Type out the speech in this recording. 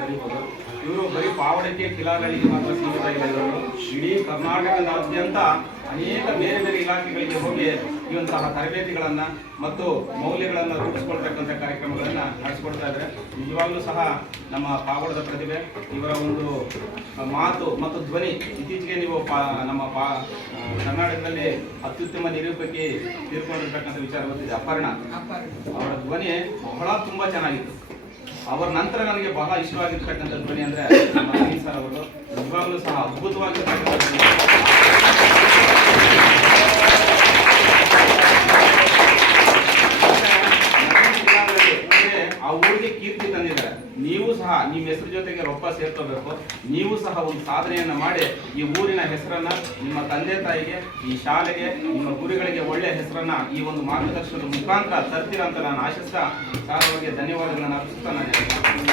ಕರೀಬಹುದು ಇವರು ಬರೀ ಪಾವಡಕ್ಕೆ ಕಿಲಾಗಳಿಗೆ ಮಾತ್ರ ಸೀಮಿತ ಇಲ್ಲದವರು ಇಡೀ ಕರ್ನಾಟಕದಾದ್ಯಂತ ಅನೇಕ ಬೇರೆ ಬೇರೆ ಇಲಾಖೆಗಳಿಗೆ ಹೋಗಿ ಇವಂತಹ ತರಬೇತಿಗಳನ್ನ ಮತ್ತು ಮೌಲ್ಯಗಳನ್ನು ರೂಪಿಸ್ಕೊಳ್ತಕ್ಕಂಥ ಕಾರ್ಯಕ್ರಮಗಳನ್ನ ನಡೆಸ್ಕೊಡ್ತಾ ಇದ್ದಾರೆ. ನಿಜವಾಗ್ಲೂ ಸಹ ನಮ್ಮ ಪಾವಡದ ಪ್ರತಿಭೆ ಇವರ ಒಂದು ಮಾತು ಮತ್ತು ಧ್ವನಿ ಇತ್ತೀಚೆಗೆ ನೀವು ಪಾ ನಮ್ಮ ಪಾ ಕರ್ನಾಟಕದಲ್ಲಿ ಅತ್ಯುತ್ತಮ ನಿರೂಪಕಿ ತೀರ್ಕೊಂಡಿರ್ತಕ್ಕಂಥ ವಿಚಾರ ಗೊತ್ತಿದೆ ಅಪರ್ಣ. ಅವರ ಧ್ವನಿ ಬಹಳ ತುಂಬಾ ಚೆನ್ನಾಗಿತ್ತು. ಅವರ ನಂತರ ನನಗೆ ಬಹಳ ಇಷ್ಟವಾಗಿರ್ತಕ್ಕಂಥ ಧ್ವನಿ ಅಂದ್ರೆ ಸರ್ ಅವರು. ನಿಜವಾಗ್ಲೂ ಸಹ ಅದ್ಭುತವಾಗಿರ್ತಕ್ಕಂಥ ಆ ಊರಿಗೆ ಕೀರ್ತಿ ನೀವು ಸಹ ನಿಮ್ಮ ಹೆಸರು ಜೊತೆಗೆ ರೊಕ್ಕ ಸೇರ್ಕೋಬೇಕು. ನೀವು ಸಹ ಒಂದು ಸಾಧನೆಯನ್ನು ಮಾಡಿ ಈ ಊರಿನ ಹೆಸರನ್ನು, ನಿಮ್ಮ ತಂದೆ ತಾಯಿಗೆ, ಈ ಶಾಲೆಗೆ, ನಿಮ್ಮ ಗುರಿಗಳಿಗೆ ಒಳ್ಳೆಯ ಹೆಸರನ್ನು ಈ ಒಂದು ಮಾರ್ಗದರ್ಶನದ ಮುಖಾಂತರ ತರ್ತೀರ ಅಂತ ನಾನು ಆಶಿಸ್ತಾ ಸಾರ್ ಧನ್ಯವಾದಗಳನ್ನು ಧನ್ಯವಾದಗಳನ್ನ ಅರ್ಪಿಸ್ತಾ ನಾನು